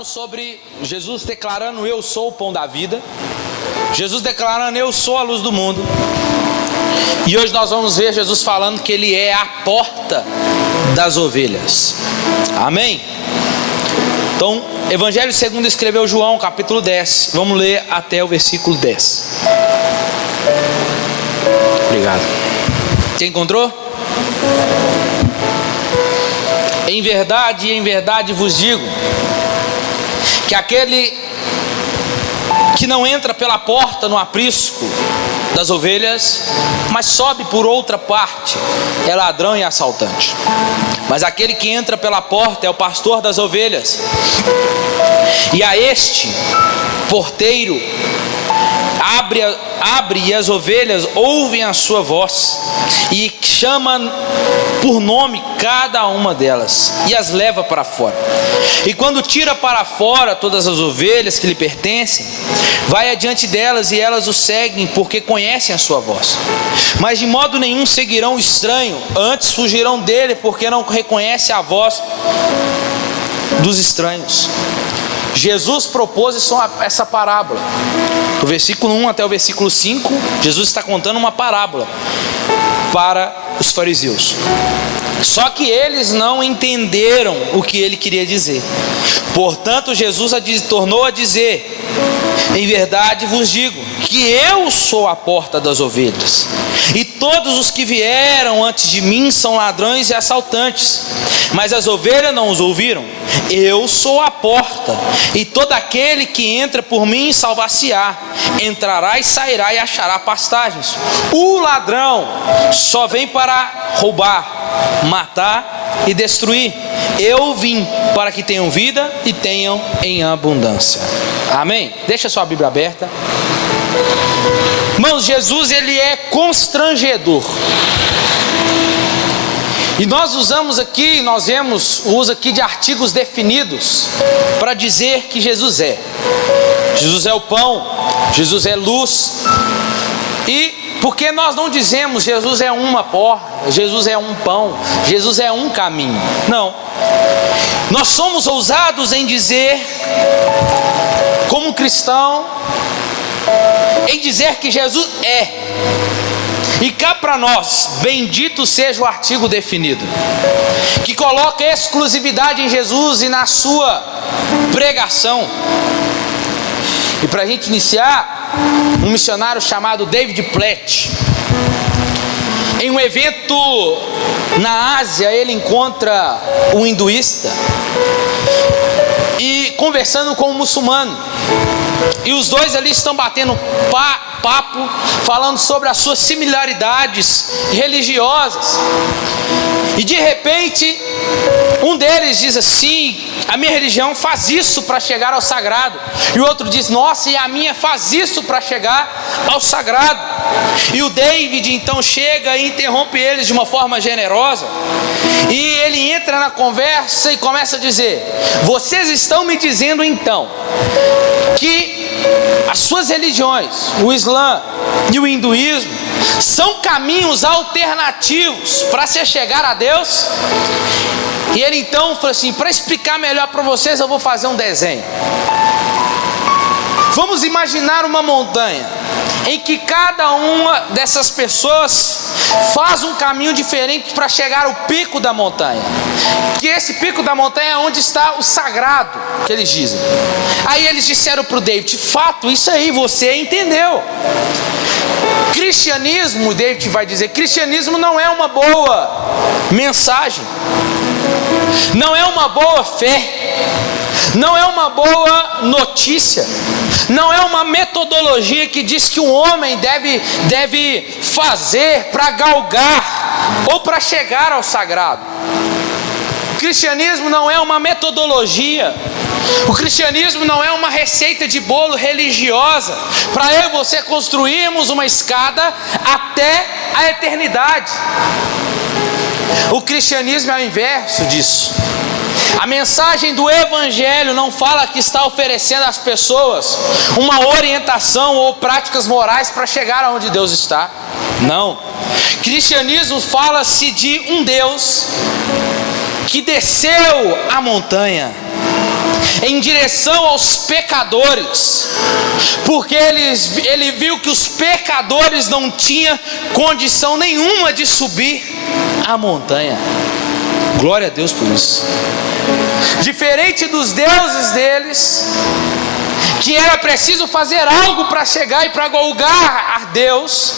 falamos sobre Jesus declarando: eu sou o pão da vida. Jesus declarando: eu sou a luz do mundo. E hoje nós vamos ver Jesus falando que Ele é a porta das ovelhas. Amém? Então, Evangelho segundo escreveu João, capítulo 10. Vamos ler até o versículo 10. Obrigado. Quem encontrou? Em verdade vos digo, que aquele que não entra pela porta no aprisco das ovelhas, mas sobe por outra parte, é ladrão e assaltante. Mas aquele que entra pela porta é o pastor das ovelhas. E a este porteiro abre e as ovelhas ouvem a sua voz, e chama por nome cada uma delas, e as leva para fora. E quando tira para fora todas as ovelhas que lhe pertencem, vai adiante delas, e elas o seguem, porque conhecem a sua voz. Mas de modo nenhum seguirão o estranho, antes fugirão dele, porque não reconhece a voz dos estranhos. Jesus propôs essa parábola. Do versículo 1 até o versículo 5, Jesus está contando uma parábola para os fariseus. Só que eles não entenderam o que ele queria dizer. Portanto, Jesus tornou a dizer: em verdade vos digo, que eu sou a porta das ovelhas. E todos os que vieram antes de mim são ladrões e assaltantes, mas as ovelhas não os ouviram. Eu sou a porta, e todo aquele que entra por mim salvar-se-á. Entrará e sairá e achará pastagens. O ladrão só vem para roubar, matar e destruir. Eu vim para que tenham vida e tenham em abundância. Amém? Deixa sua Bíblia aberta. Irmãos, Jesus, ele é constrangedor. E nós usamos aqui, nós vemos o uso aqui de artigos definidos para dizer que Jesus é. Jesus é o pão, Jesus é luz. E porque nós não dizemos Jesus é uma porta, Jesus é um pão, Jesus é um caminho. Não. Nós somos ousados em dizer, como cristão, em dizer que Jesus é. E cá para nós, bendito seja o artigo definido, que coloca exclusividade em Jesus e na sua pregação. E para a gente iniciar, um missionário chamado David Platt, em um evento na Ásia, ele encontra um hinduísta e conversando com um muçulmano. E os dois ali estão batendo papo, falando sobre as suas similaridades religiosas. E de repente, um deles diz assim: a minha religião faz isso para chegar ao sagrado. E o outro diz: nossa, e a minha faz isso para chegar ao sagrado. E o David então chega e interrompe eles de uma forma generosa. E ele entra na conversa e começa a dizer: vocês estão me dizendo então que as suas religiões, o Islã e o hinduísmo, são caminhos alternativos para se chegar a Deus? E ele então falou assim: para explicar melhor para vocês, eu vou fazer um desenho. Vamos imaginar uma montanha em que cada uma dessas pessoas faz um caminho diferente para chegar ao pico da montanha. Que esse pico da montanha é onde está o sagrado, que eles dizem. Aí eles disseram para o David: fato, isso aí você entendeu. Cristianismo, David vai dizer, cristianismo não é uma boa mensagem, não é uma boa fé, não é uma boa notícia, não é uma metodologia que diz que um homem deve fazer para galgar ou para chegar ao sagrado. O cristianismo não é uma metodologia. O cristianismo não é uma receita de bolo religiosa para eu e você construirmos uma escada até a eternidade. O cristianismo é o inverso disso. A mensagem do Evangelho não fala que está oferecendo às pessoas uma orientação ou práticas morais para chegar aonde Deus está. Não. Cristianismo fala-se de um Deus que desceu a montanha, em direção aos pecadores, porque ele viu que os pecadores não tinham condição nenhuma de subir a montanha. Glória a Deus por isso. Diferente dos deuses deles, que era preciso fazer algo para chegar e para golgar a Deus,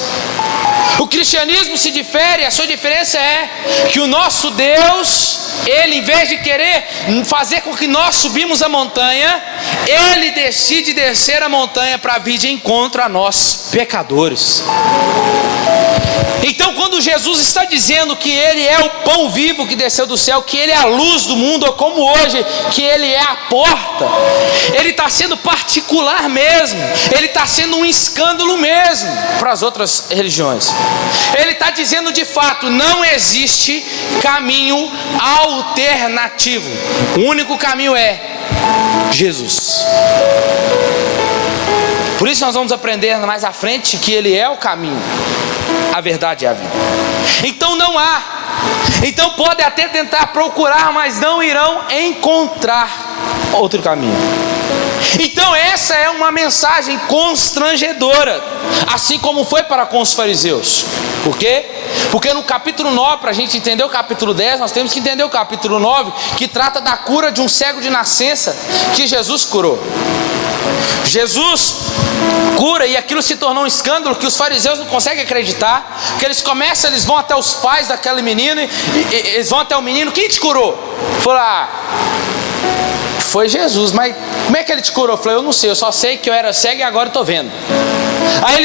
o cristianismo se difere. A sua diferença é que o nosso Deus, Ele, em vez de querer fazer com que nós subimos a montanha, Ele decide descer a montanha para vir de encontro a nós, pecadores. Então, quando Jesus está dizendo que Ele é o pão vivo que desceu do céu, que Ele é a luz do mundo, ou como hoje, que Ele é a porta, Ele está sendo particular mesmo, Ele está sendo um escândalo mesmo para as outras religiões. Ele está dizendo de fato, não existe caminho alternativo, o único caminho é Jesus. Por isso nós vamos aprender mais à frente que Ele é o caminho, a verdade e a vida. Então não há. Então podem até tentar procurar, mas não irão encontrar outro caminho. Então essa é uma mensagem constrangedora, assim como foi para com os fariseus. Por quê? Porque no capítulo 9, para a gente entender o capítulo 10, nós temos que entender o capítulo 9, que trata da cura de um cego de nascença que Jesus curou. Jesus cura, e aquilo se tornou um escândalo que os fariseus não conseguem acreditar, que eles vão até os pais daquele menino, e eles vão até o menino: quem te curou? Falaram: foi Jesus. Mas como é que ele te curou? Eu falei: eu não sei, eu só sei que eu era cego e agora estou vendo. Aí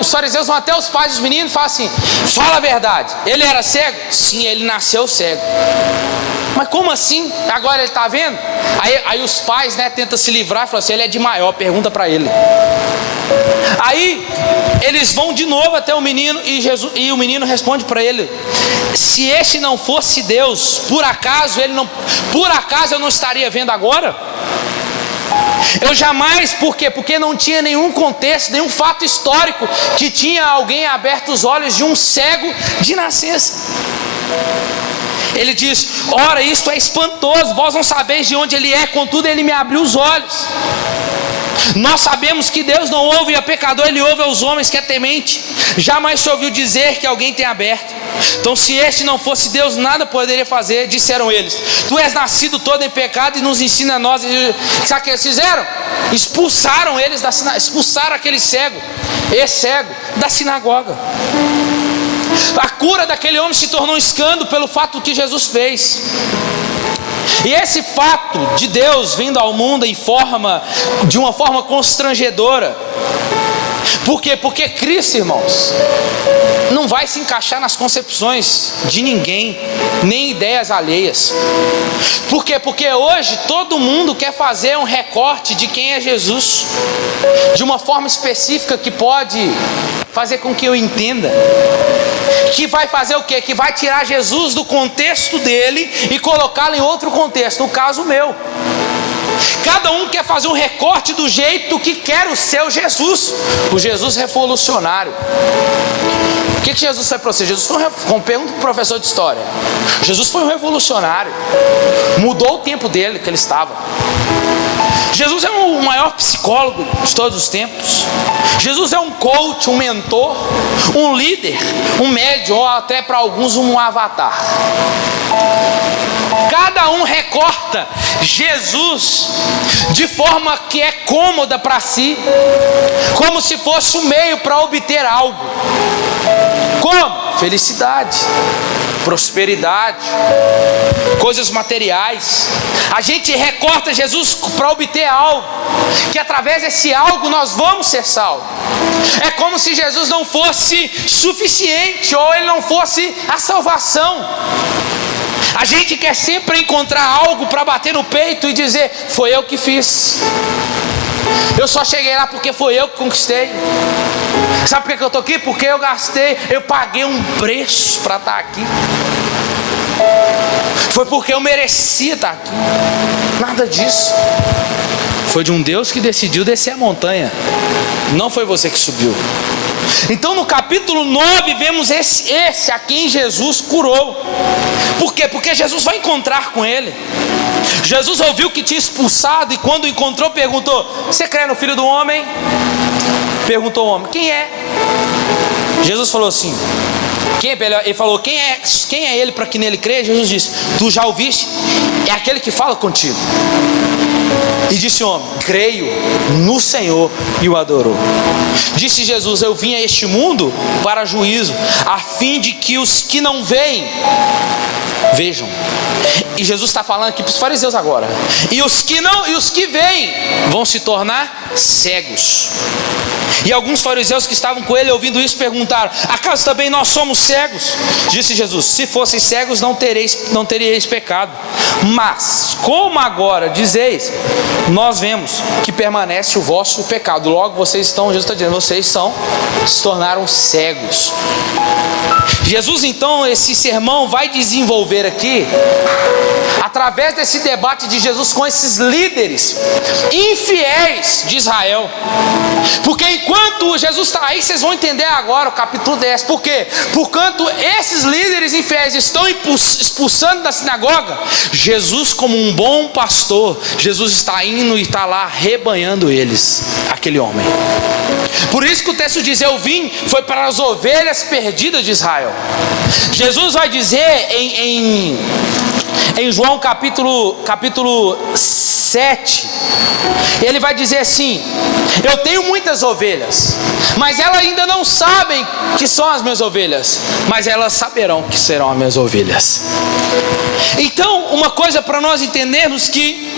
os fariseus vão até os pais dos meninos e falam assim: fala a verdade, ele era cego? Sim, ele nasceu cego. Mas como assim? Agora ele está vendo? Aí os pais, tentam se livrar e falam assim: ele é de maior, pergunta para ele. Aí eles vão de novo até o menino e o menino responde para ele: se este não fosse Deus, por acaso eu não estaria vendo agora? Eu jamais, por quê? Porque não tinha nenhum contexto, nenhum fato histórico que tinha alguém aberto os olhos de um cego de nascença. Ele diz: ora, isto é espantoso, vós não sabeis de onde ele é, contudo ele me abriu os olhos. Nós sabemos que Deus não ouve a pecador, Ele ouve aos homens que é temente. Jamais se ouviu dizer que alguém tem aberto. Então se este não fosse Deus, nada poderia fazer. Disseram eles: tu és nascido todo em pecado e nos ensina a nós. Sabe o que eles fizeram? Expulsaram eles expulsaram aquele cego, esse cego, da sinagoga. A cura daquele homem se tornou um escândalo pelo fato que Jesus fez. E esse fato de Deus vindo ao mundo de uma forma constrangedora. Por quê? Porque Cristo, irmãos, não vai se encaixar nas concepções de ninguém, nem ideias alheias. Por quê? Porque hoje todo mundo quer fazer um recorte de quem é Jesus, de uma forma específica que pode fazer com que eu entenda. Que vai fazer o quê? Que vai tirar Jesus do contexto dele e colocá-lo em outro contexto, no caso meu. Cada um quer fazer um recorte do jeito que quer o seu Jesus, o Jesus revolucionário. O que Jesus foi para você? Jesus foi pergunta para o professor de história. Jesus foi um revolucionário, mudou o tempo dele que ele estava. Jesus é o maior psicólogo de todos os tempos. Jesus é um coach, um mentor, um líder, um médium, ou até para alguns um avatar. Cada um recorta Jesus de forma que é cômoda para si, como se fosse um meio para obter algo. Como? Felicidade, prosperidade, coisas materiais. A gente recorta Jesus para obter algo, que através desse algo nós vamos ser salvos. É como se Jesus não fosse suficiente, ou ele não fosse a salvação. A gente quer sempre encontrar algo para bater no peito e dizer: foi eu que fiz, eu só cheguei lá porque foi eu que conquistei. Sabe por que eu estou aqui? Porque eu paguei um preço para estar aqui. Foi porque eu merecia estar aqui. Nada disso. Foi de um Deus que decidiu descer a montanha. Não foi você que subiu. Então no capítulo 9 vemos esse a quem Jesus curou. Por quê? Porque Jesus vai encontrar com ele. Jesus ouviu que tinha expulsado e quando o encontrou perguntou: você crê no Filho do Homem? Perguntou o homem: quem é? Jesus falou assim: ele falou: quem é ele para que nele crê? Jesus disse: tu já ouviste? É aquele que fala contigo. E disse o homem: creio no Senhor, e o adorou. Disse Jesus: eu vim a este mundo para juízo, a fim de que os que não veem vejam. E Jesus está falando aqui para os fariseus agora. E os que veem vão se tornar cegos. E alguns fariseus que estavam com ele ouvindo isso perguntaram: acaso também nós somos cegos? Disse Jesus: se fossem cegos não teríeis pecado. Mas como agora dizeis, nós vemos que permanece o vosso pecado. Logo vocês estão, Jesus está dizendo, vocês se tornaram cegos. Jesus então, esse sermão vai desenvolver aqui, através desse debate de Jesus com esses líderes infiéis de Israel. Porque enquanto Jesus está aí, vocês vão entender agora o capítulo 10. Por quê? Porquanto esses líderes infiéis estão expulsando da sinagoga, Jesus, como um bom pastor, Jesus está indo e está lá rebanhando eles, aquele homem. Por isso que o texto diz: eu vim, foi para as ovelhas perdidas de Israel. Jesus vai dizer em João capítulo 7, ele vai dizer assim: eu tenho muitas ovelhas, mas elas ainda não sabem que são as minhas ovelhas, mas elas saberão que serão as minhas ovelhas. Então, uma coisa para nós entendermos, que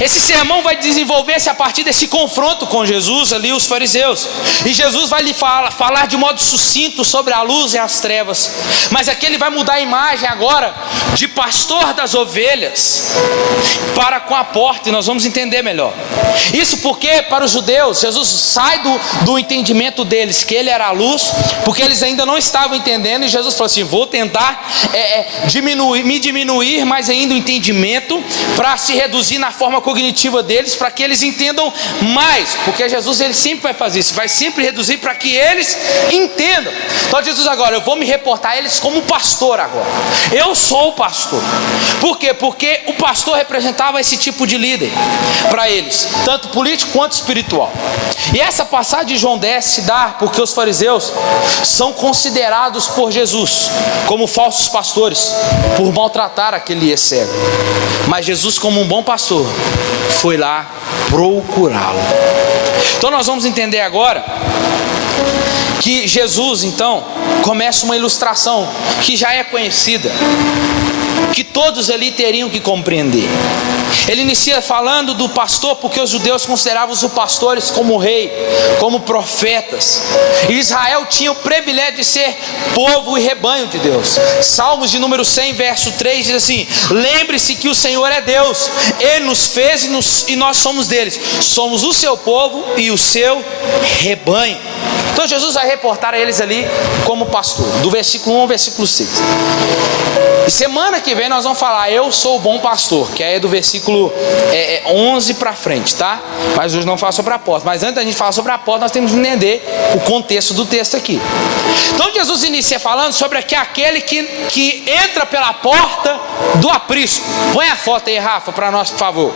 esse sermão vai desenvolver-se a partir desse confronto com Jesus ali, os fariseus. E Jesus vai lhe falar de modo sucinto sobre a luz e as trevas. Mas aqui ele vai mudar a imagem agora de pastor das ovelhas para com a porta, e nós vamos entender melhor. Isso porque para os judeus, Jesus sai do entendimento deles que ele era a luz, porque eles ainda não estavam entendendo, e Jesus falou assim: vou tentar diminuir mais ainda o entendimento, para se reduzir na forma cognitiva deles, para que eles entendam mais, porque Jesus ele sempre vai fazer isso, vai sempre reduzir para que eles entendam. Então Jesus agora: eu vou me reportar a eles como pastor agora. Eu sou o pastor. Por quê? Porque o pastor representava esse tipo de líder para eles, tanto político quanto espiritual. E essa passagem de João 10 se dá porque os fariseus são considerados por Jesus como falsos pastores, por maltratar aquele cego. Mas Jesus, como um bom pastor, foi lá procurá-lo. Então nós vamos entender agora que Jesus então começa uma ilustração que já é conhecida, que todos ali teriam que compreender. Ele inicia falando do pastor, porque os judeus consideravam os pastores como rei, como profetas. E Israel tinha o privilégio de ser povo e rebanho de Deus. Salmos de número 100, verso 3 diz assim: lembre-se que o Senhor é Deus, Ele nos fez e nós somos deles. Somos o seu povo e o seu rebanho. Então Jesus vai reportar a eles ali como pastor, do versículo 1 ao versículo 6. E semana que vem nós vamos falar: eu sou o bom pastor, que é do versículo 11 para frente, tá? Mas hoje não fala sobre a porta. Mas antes da gente falar sobre a porta, nós temos que entender o contexto do texto aqui. Então Jesus inicia falando sobre aquele que entra pela porta do aprisco. Põe a foto aí, Rafa, para nós, por favor.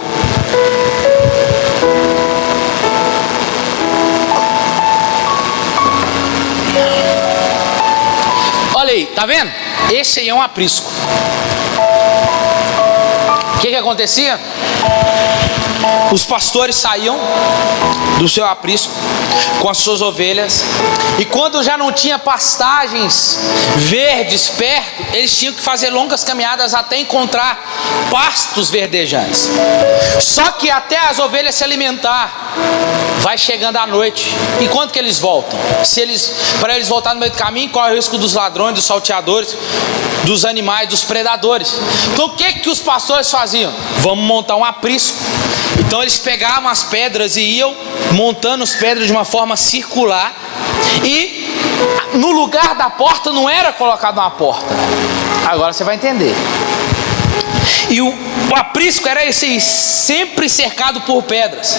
Olha aí, tá vendo? Esse aí é um aprisco. O que acontecia? Os pastores saíam do seu aprisco com as suas ovelhas, e quando já não tinha pastagens verdes perto, eles tinham que fazer longas caminhadas até encontrar pastos verdejantes. Só que até as ovelhas se alimentar, vai chegando a noite. E quando que eles voltam? Para eles voltar no meio do caminho, corre o risco dos ladrões, dos salteadores, dos animais, dos predadores. Então o que os pastores faziam? Vamos montar um aprisco. Então eles pegavam as pedras e iam montando as pedras de uma forma circular, e no lugar da porta não era colocado uma porta. Agora você vai entender. E o aprisco era esse, sempre cercado por pedras.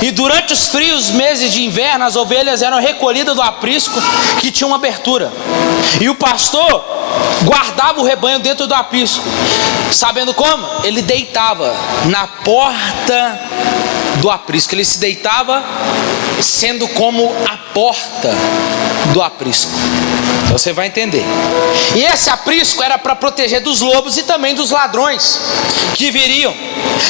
E durante os frios meses de inverno, as ovelhas eram recolhidas do aprisco, que tinha uma abertura. E o pastor guardava o rebanho dentro do aprisco. Sabendo como? Ele deitava na porta do aprisco. Ele se deitava sendo como a porta do aprisco. Então você vai entender. E esse aprisco era para proteger dos lobos e também dos ladrões que viriam.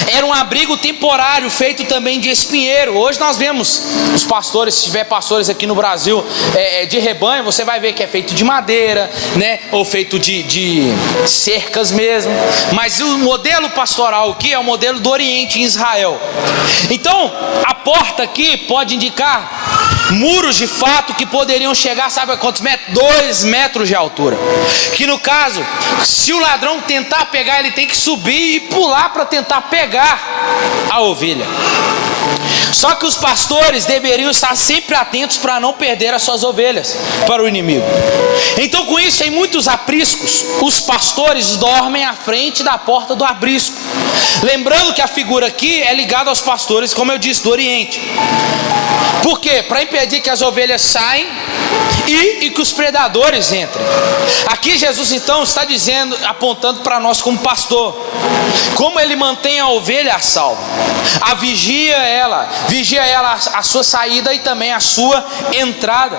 Era um abrigo temporário, feito também de espinheiro. Hoje nós vemos os pastores, se tiver pastores aqui no Brasil de rebanho, você vai ver que é feito de madeira, né? Ou feito de cercas mesmo. Mas o modelo pastoral aqui é o modelo do Oriente, em Israel. Então a porta aqui pode indicar muros de fato que poderiam chegar, sabe a quantos metros? 2 metros de altura. Que no caso, se o ladrão tentar pegar, ele tem que subir e pular para tentar pegar a ovelha. Só que os pastores deveriam estar sempre atentos para não perder as suas ovelhas para o inimigo. Então, com isso, em muitos apriscos, os pastores dormem à frente da porta do aprisco. Lembrando que a figura aqui é ligada aos pastores, como eu disse, do Oriente. Por quê? Para impedir que as ovelhas saiam e que os predadores entrem. Aqui Jesus então está dizendo, apontando para nós como pastor, como ele mantém a ovelha a salvo. Vigia ela a sua saída e também a sua entrada.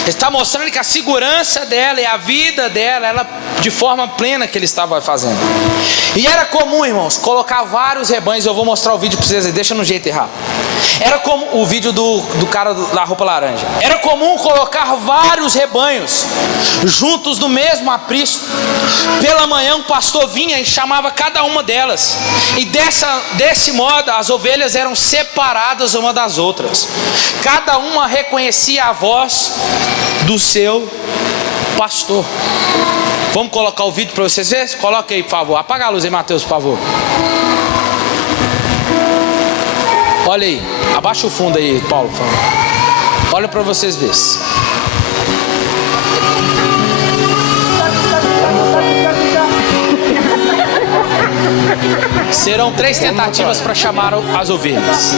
Ele está mostrando que a segurança dela e a vida dela, ela de forma plena que ele estava fazendo. E era comum, irmãos, colocar vários rebanhos. Eu vou mostrar o vídeo para vocês, deixa no jeito errado. Era como o vídeo do cara da roupa laranja. Era comum colocar vários rebanhos juntos no mesmo aprisco. Pela manhã o pastor vinha e chamava cada uma delas. E desse modo as ovelhas eram separadas uma das outras. Cada uma reconhecia a voz do seu pastor. Vamos colocar o vídeo para vocês verem? Coloca aí, por favor. Apaga a luz aí, Mateus, por favor. Olha aí, abaixa o fundo aí, Paulo, por favor. Olha para vocês verem. Serão 3 tentativas para chamar as ovelhas.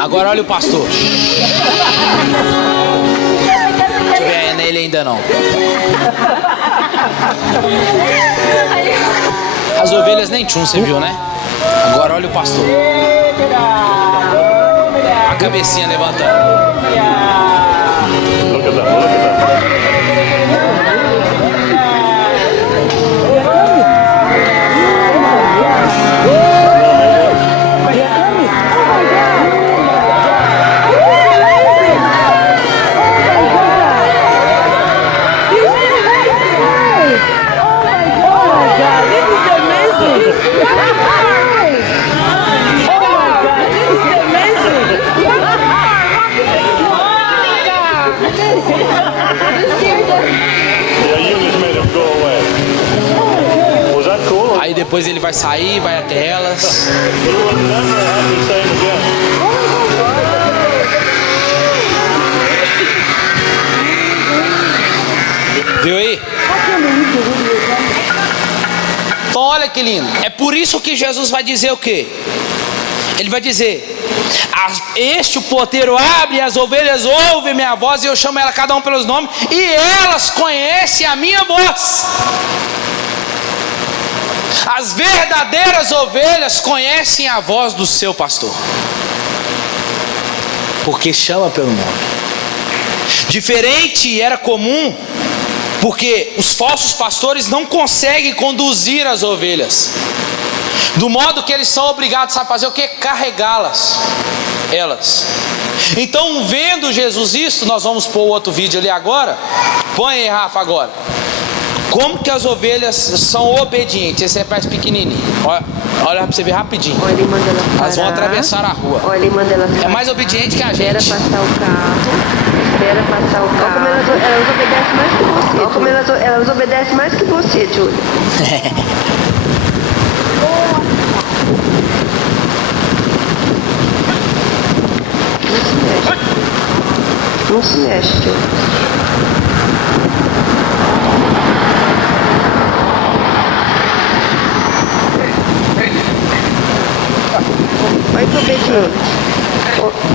Agora olha o pastor. Deixa eu ver, nele ainda não. As ovelhas nem tchum, você viu, né? Agora olha o pastor. A cabecinha levantando. Aí depois ele vai sair, vai até elas. Viu aí? Então olha que lindo. É por isso que Jesus vai dizer o quê? Ele vai dizer: este o porteiro abre, as ovelhas ouvem minha voz, e eu chamo ela cada um pelos nomes, e elas conhecem a minha voz. As verdadeiras ovelhas conhecem a voz do seu pastor, porque chama pelo nome. Diferente era comum, porque os falsos pastores não conseguem conduzir as ovelhas, do modo que eles são obrigados a fazer o que? Carregá-las, elas. Então, vendo Jesus isso, nós vamos pôr outro vídeo ali agora. Põe aí, Rafa, agora. Como que as ovelhas são obedientes? Esse é mais pequenininho. Olha pra você ver rapidinho. Olha, ele manda ela parar. Elas vão atravessar a rua. Olha, ele manda ela é mais obediente que a gente. Espera passar o carro. Espera passar o carro. Olha como elas obedecem mais que você. Olha como elas obedecem mais que você, Júlia. Não se mexe, Júlia. Olha que obediente.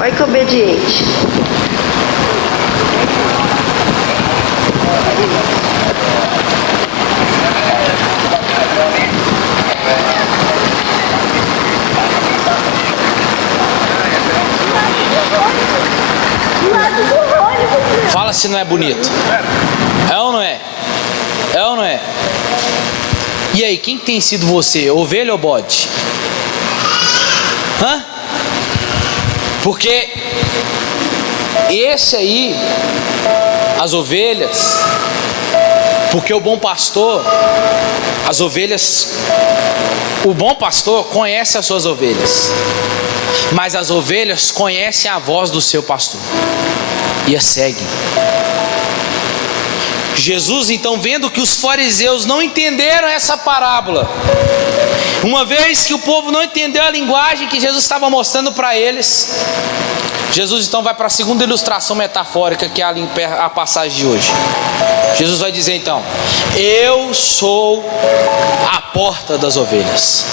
Olha que obediente. Fala se não é bonito. É ou não é? É ou não é? E aí, quem tem sido você? Ovelha ou bode? Hã? Porque esse aí, as ovelhas, porque o bom pastor, as ovelhas, o bom pastor conhece as suas ovelhas, mas as ovelhas conhecem a voz do seu pastor e a seguem. Jesus, então, vendo que os fariseus não entenderam essa parábola, uma vez que o povo não entendeu a linguagem que Jesus estava mostrando para eles, Jesus então vai para a segunda ilustração metafórica, que é a passagem de hoje. Jesus vai dizer então: eu sou a porta das ovelhas.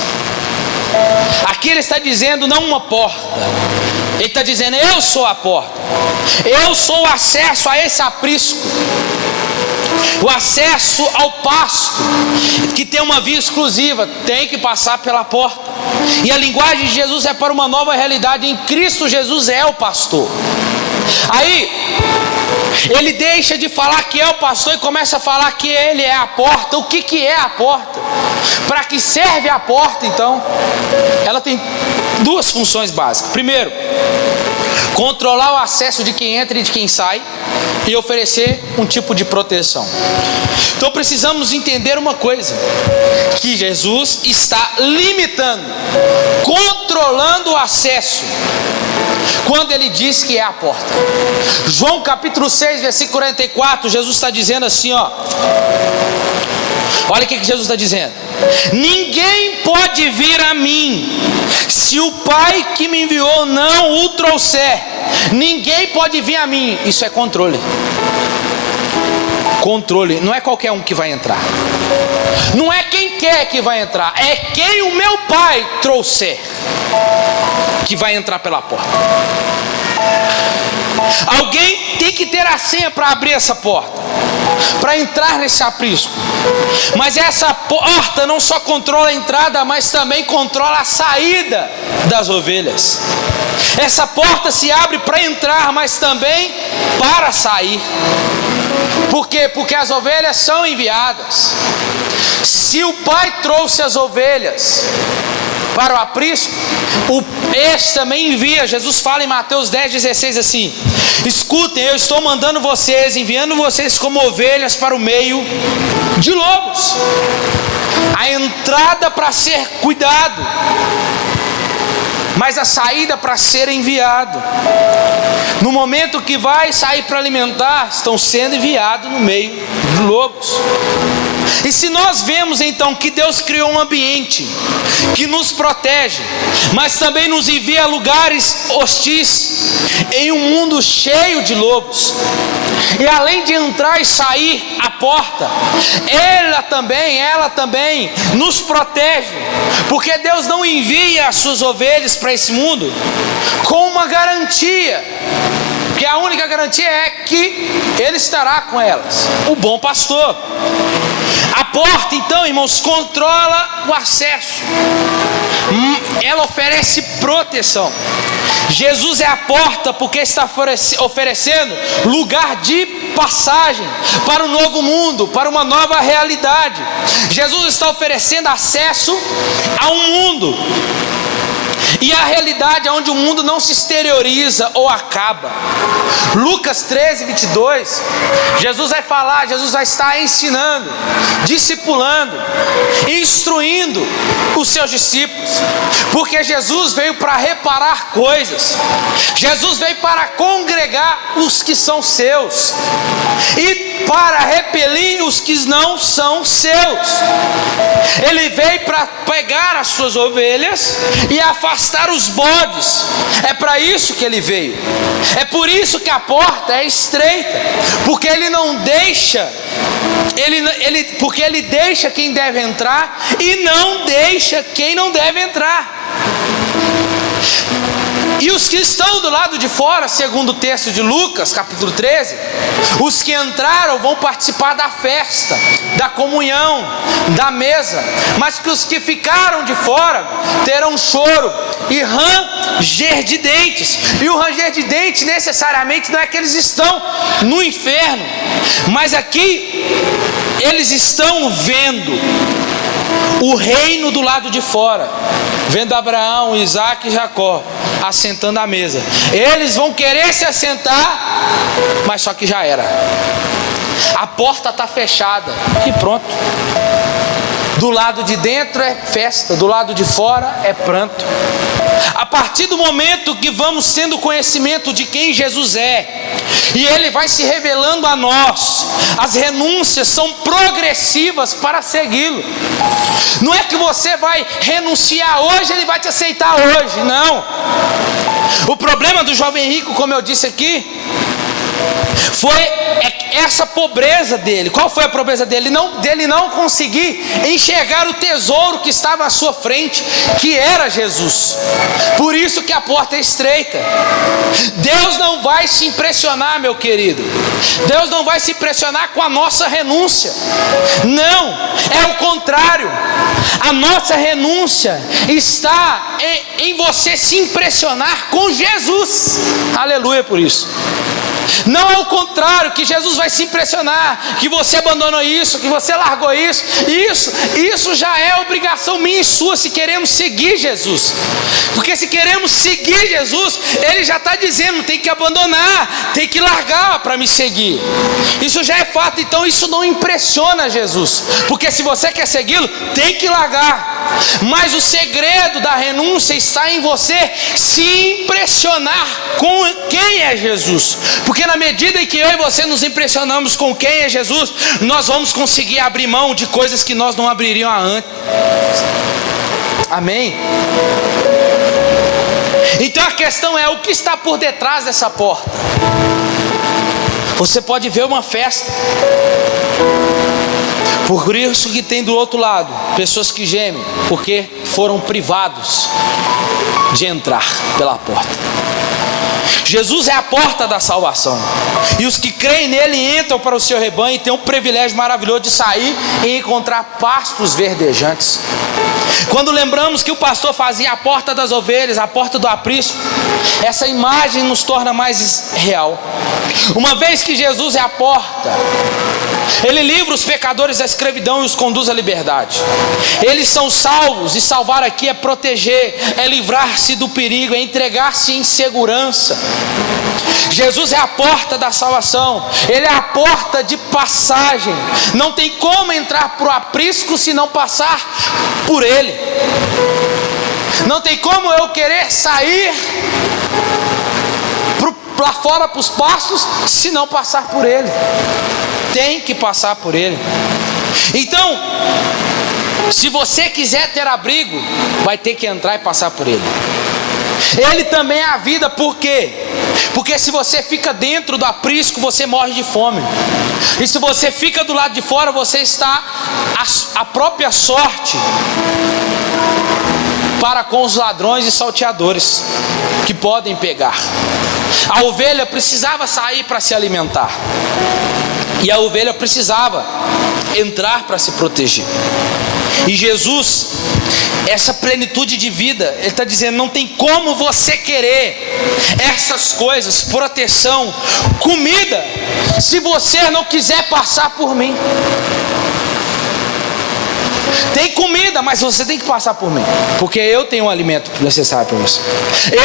Aqui ele está dizendo não uma porta, ele está dizendo eu sou a porta, eu sou o acesso a esse aprisco, o acesso ao pasto, que tem uma via exclusiva, tem que passar pela porta. E a linguagem de Jesus é para uma nova realidade. Em Cristo Jesus é o pastor. Aí ele deixa de falar que é o pastor e começa a falar que ele é a porta. O que é a porta? Para que serve a porta então? Ela tem duas funções básicas. Primeiro, controlar o acesso de quem entra e de quem sai, e oferecer um tipo de proteção. Então precisamos entender uma coisa, que Jesus está limitando, controlando o acesso, quando ele diz que é a porta. João capítulo 6, versículo 44, Jesus está dizendo assim, ó. Olha o que Jesus está dizendo: ninguém pode vir a mim se o Pai que me enviou não o trouxer. Ninguém pode vir a mim. Isso é controle. Controle. Não é qualquer um que vai entrar. Não é quem quer que vai entrar. É quem o meu Pai trouxer que vai entrar pela porta. Alguém tem que ter a senha para abrir essa porta, para entrar nesse aprisco. Mas essa porta não só controla a entrada, mas também controla a saída das ovelhas. Essa porta se abre para entrar, mas também para sair. Por quê? Porque as ovelhas são enviadas. Se o Pai trouxe as ovelhas para o aprisco, esse também envia. Jesus fala em Mateus 10,16 assim: escutem, eu estou mandando vocês, enviando vocês como ovelhas para o meio de lobos. A entrada para ser cuidado, mas a saída para ser enviado. No momento que vai sair para alimentar, estão sendo enviados no meio de lobos. E se nós vemos então que Deus criou um ambiente que nos protege, mas também nos envia a lugares hostis, em um mundo cheio de lobos, e além de entrar e sair a porta, ela também nos protege, porque Deus não envia as suas ovelhas para esse mundo com uma garantia, porque a única garantia é que Ele estará com elas, o bom pastor. A porta então, irmãos, controla o acesso, ela oferece proteção. Jesus é a porta porque está oferecendo lugar de passagem para um novo mundo, para uma nova realidade. Jesus está oferecendo acesso a um mundo. E a realidade é onde o mundo não se exterioriza ou acaba. Lucas 13, 22, Jesus vai falar, Jesus vai estar ensinando, discipulando, instruindo os seus discípulos, porque Jesus veio para reparar coisas, Jesus veio para congregar os que são seus e para repelir os que não são seus. Ele veio para pegar as suas ovelhas e afastar os bodes. É para isso que ele veio. É por isso que a porta é estreita, porque ele não deixa, porque ele deixa quem deve entrar e não deixa quem não deve entrar. E os que estão do lado de fora, segundo o texto de Lucas, capítulo 13, os que entraram vão participar da festa, da comunhão, da mesa, mas que os que ficaram de fora terão choro e ranger de dentes. E o ranger de dentes necessariamente não é que eles estão no inferno, mas aqui eles estão vendo o reino do lado de fora, vendo Abraão, Isaac e Jacó assentando à mesa. Eles vão querer se assentar, mas só que já era. A porta está fechada e pronto. Do lado de dentro é festa, do lado de fora é pranto. A partir do momento que vamos tendo conhecimento de quem Jesus é, e Ele vai se revelando a nós, as renúncias são progressivas para segui-lo. Não é que você vai renunciar hoje, Ele vai te aceitar hoje, não. O problema do jovem rico, como eu disse aqui, foi essa pobreza dele. Qual foi a pobreza dele? Dele não conseguir enxergar o tesouro que estava à sua frente, que era Jesus. Por isso que a porta é estreita. Deus não vai se impressionar, meu querido. Deus não vai se impressionar com a nossa renúncia. Não, é o contrário. A nossa renúncia está em você se impressionar com Jesus. Aleluia por isso. Não é o contrário, que Jesus vai se impressionar, que você abandonou isso, que você largou isso. Isso já é obrigação minha e sua, se queremos seguir Jesus. Porque se queremos seguir Jesus, Ele já está dizendo, tem que abandonar, tem que largar para me seguir. Isso já é fato, então isso não impressiona Jesus. Porque se você quer segui-lo, tem que largar. Mas o segredo da renúncia está em você se impressionar com quem é Jesus. Porque na medida em que eu e você nos impressionamos com quem é Jesus, nós vamos conseguir abrir mão de coisas que nós não abriríamos antes. Amém? Então a questão é, o que está por detrás dessa porta? Você pode ver uma festa, por isso que tem do outro lado pessoas que gemem, porque foram privados de entrar pela porta. Jesus é a porta da salvação, e os que creem nele entram para o seu rebanho e têm um privilégio maravilhoso de sair e encontrar pastos verdejantes. Quando lembramos que o pastor fazia a porta das ovelhas, a porta do aprisco, essa imagem nos torna mais real. Uma vez que Jesus é a porta, Ele livra os pecadores da escravidão e os conduz à liberdade. Eles são salvos, e salvar aqui é proteger, é livrar-se do perigo, é entregar-se em segurança. Jesus é a porta da salvação, Ele é a porta de passagem. Não tem como entrar para o aprisco se não passar por Ele. Não tem como eu querer sair lá fora para os pastos se não passar por Ele. Tem que passar por Ele. Então, se você quiser ter abrigo, vai ter que entrar e passar por Ele. Ele também é a vida, por quê? Porque se você fica dentro do aprisco, você morre de fome. E se você fica do lado de fora, você está à própria sorte para com os ladrões e salteadores que podem pegar. A ovelha precisava sair para se alimentar, e a ovelha precisava entrar para se proteger. E Jesus, essa plenitude de vida, Ele está dizendo, não tem como você querer essas coisas, proteção, comida, se você não quiser passar por mim. Tem comida, mas você tem que passar por mim, porque eu tenho o alimento necessário para você.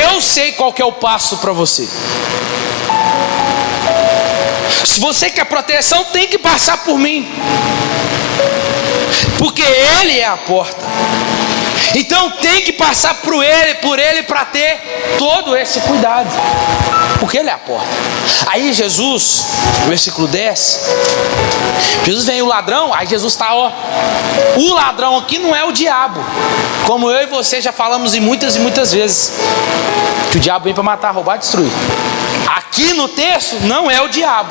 Eu sei qual que é o passo para você. Se você quer proteção, tem que passar por mim, porque Ele é a porta. Então tem que passar por Ele para ter todo esse cuidado, porque Ele é a porta. Aí Jesus, versículo 10, Jesus vem o ladrão, aí Jesus está, o ladrão aqui não é o diabo, como eu e você já falamos muitas e muitas vezes, que o diabo vem para matar, roubar e destruir. Aqui no texto não é o diabo,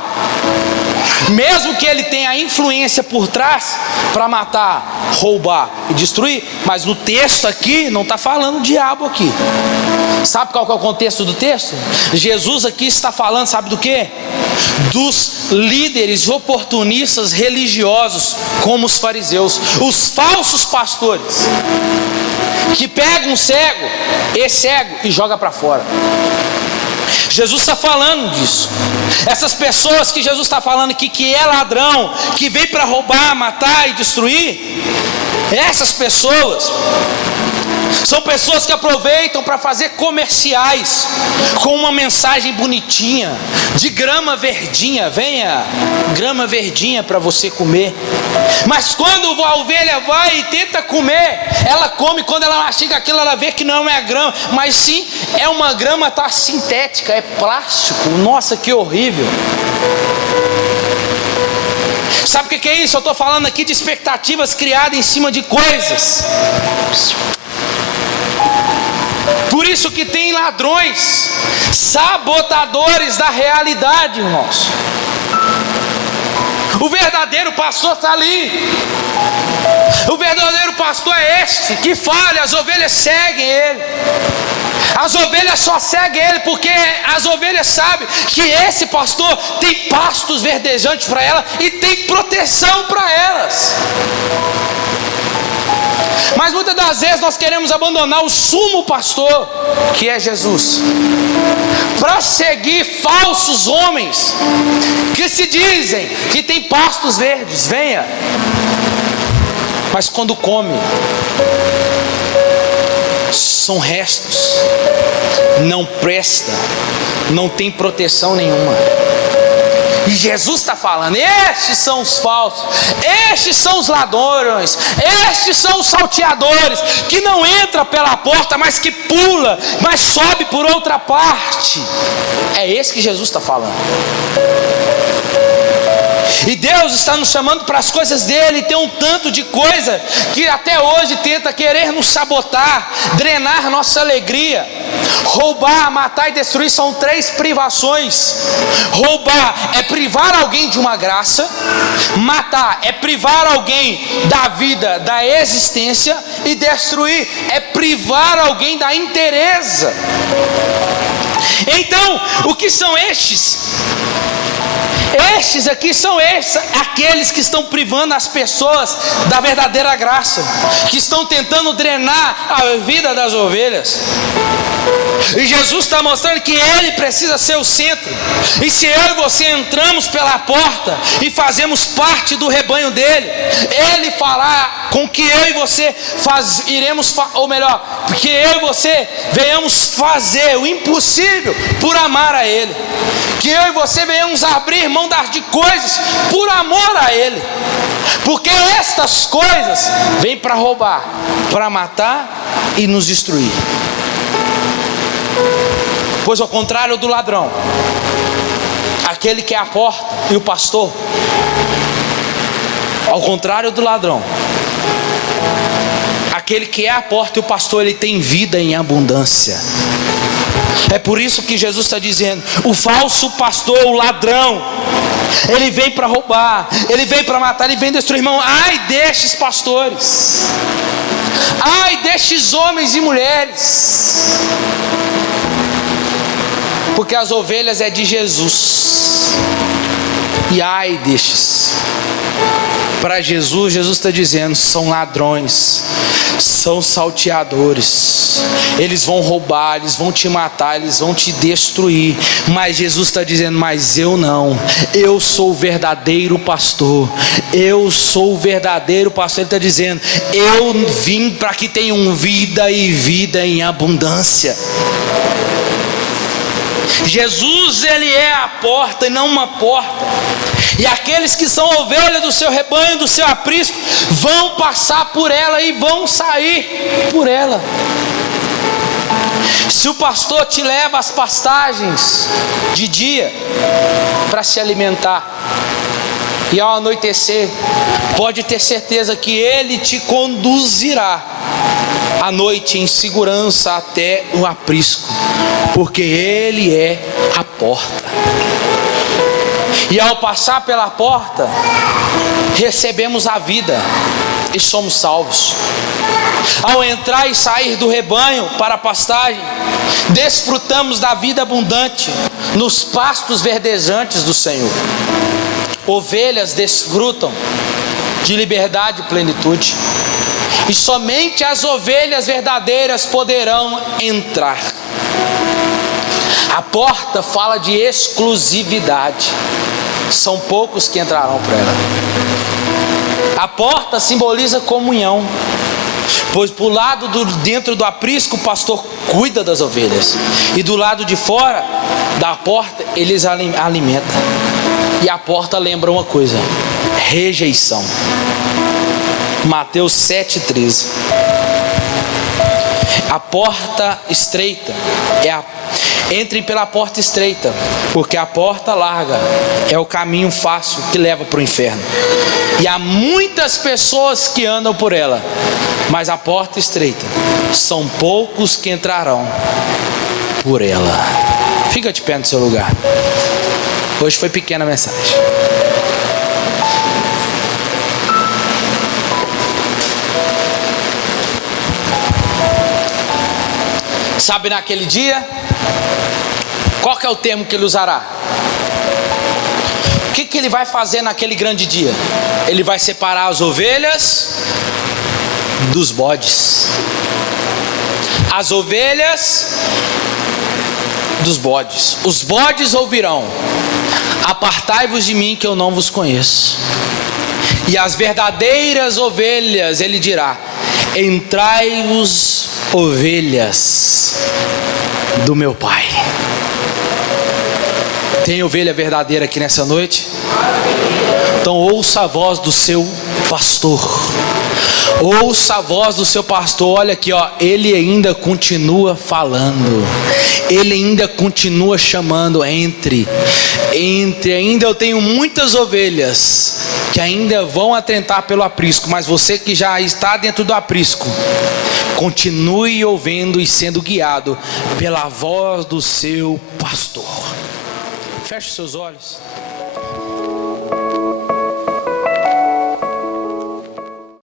mesmo que ele tenha a influência por trás para matar, roubar e destruir, mas no texto aqui não está falando diabo aqui. Sabe qual que é o contexto do texto? Jesus aqui está falando, sabe do que? Dos líderes oportunistas religiosos, como os fariseus, os falsos pastores, que pegam um cego, esse cego, e joga para fora. Jesus está falando disso. Essas pessoas que Jesus está falando aqui, que é ladrão, que vem para roubar, matar e destruir, essas pessoas são pessoas que aproveitam para fazer comerciais com uma mensagem bonitinha, de grama verdinha, venha grama verdinha para você comer. Mas quando a ovelha vai e tenta comer, ela come, quando ela mastiga aquilo, ela vê que não é grama, mas sim é uma grama sintética, é plástico. Nossa, que horrível. Sabe o que é isso? Eu estou falando aqui de expectativas criadas em cima de coisas. Por isso que tem ladrões, sabotadores da realidade, irmãos. O verdadeiro pastor está ali. O verdadeiro pastor é este, que fala, as ovelhas seguem ele. As ovelhas só seguem ele porque as ovelhas sabem que esse pastor tem pastos verdejantes para elas e tem proteção para elas. Mas muitas das vezes nós queremos abandonar o sumo pastor, que é Jesus, para seguir falsos homens que se dizem que tem pastos verdes. Venha, mas quando come, são restos, não presta, não tem proteção nenhuma. E Jesus está falando, estes são os falsos, estes são os ladrões, estes são os salteadores, que não entra pela porta, mas que pula, mas sobe por outra parte. É esse que Jesus está falando. E Deus está nos chamando para as coisas dele. E tem um tanto de coisa que até hoje tenta querer nos sabotar, drenar nossa alegria. Roubar, matar e destruir são 3 privações. Roubar é privar alguém de uma graça, matar é privar alguém da vida, da existência, e destruir é privar alguém da inteireza. Então, o que são estes? Estes aqui são aqueles que estão privando as pessoas da verdadeira graça, que estão tentando drenar a vida das ovelhas. E Jesus está mostrando que Ele precisa ser o centro. E se eu e você entramos pela porta e fazemos parte do rebanho dele, Ele fará com que eu e você que eu e você venhamos fazer o impossível por amar a Ele. Que eu e você venhamos abrir mão de coisas por amor a Ele. Porque estas coisas vêm para roubar, para matar e nos destruir. Pois ao contrário do ladrão, aquele que é a porta e o pastor, ao contrário do ladrão, aquele que é a porta e o pastor, ele tem vida em abundância. É por isso que Jesus está dizendo, o falso pastor, o ladrão, ele vem para roubar, ele vem para matar, ele vem destruir. Irmão, ai destes pastores, ai destes homens e mulheres, porque as ovelhas é de Jesus. E ai destes. Para Jesus, Jesus está dizendo: são ladrões, são salteadores, eles vão roubar, eles vão te matar, eles vão te destruir. Mas Jesus está dizendo: mas eu não, eu sou o verdadeiro pastor, eu sou o verdadeiro pastor. Ele está dizendo: eu vim para que tenham vida e vida em abundância. Jesus, ele é a porta e não uma porta, e aqueles que são ovelhas do seu rebanho, do seu aprisco, vão passar por ela e vão sair por ela. Se o pastor te leva às pastagens de dia para se alimentar, e ao anoitecer, pode ter certeza que ele te conduzirá à noite em segurança até o aprisco, porque ele é a porta. E ao passar pela porta, recebemos a vida e somos salvos. Ao entrar e sair do rebanho para a pastagem, desfrutamos da vida abundante nos pastos verdejantes do Senhor. Ovelhas desfrutam de liberdade e plenitude, e somente as ovelhas verdadeiras poderão entrar. A porta fala de exclusividade, são poucos que entrarão por ela. A porta simboliza comunhão, pois por lado dentro do aprisco o pastor cuida das ovelhas, e do lado de fora da porta eles alimentam. E a porta lembra uma coisa: rejeição. Mateus 7,13. A porta estreita entrem pela porta estreita, porque a porta larga é o caminho fácil que leva para o inferno, e há muitas pessoas que andam por ela. Mas a porta estreita, são poucos que entrarão por ela. Fica de pé no seu lugar. Hoje foi pequena a mensagem. Sabe, naquele dia, qual que é o termo que ele usará? O que ele vai fazer naquele grande dia? Ele vai separar as ovelhas dos bodes, as ovelhas dos bodes. Os bodes ouvirão: apartai-vos de mim, que eu não vos conheço. E as verdadeiras ovelhas, ele dirá: entrai-vos, ovelhas do meu Pai. Tem ovelha verdadeira aqui nessa noite? Então ouça a voz do seu pastor. Ouça a voz do seu pastor. Olha aqui, ó, ele ainda continua falando, ele ainda continua chamando: entre, ainda eu tenho muitas ovelhas que ainda vão atentar pelo aprisco, mas você que já está dentro do aprisco, continue ouvindo e sendo guiado pela voz do seu pastor. Feche seus olhos.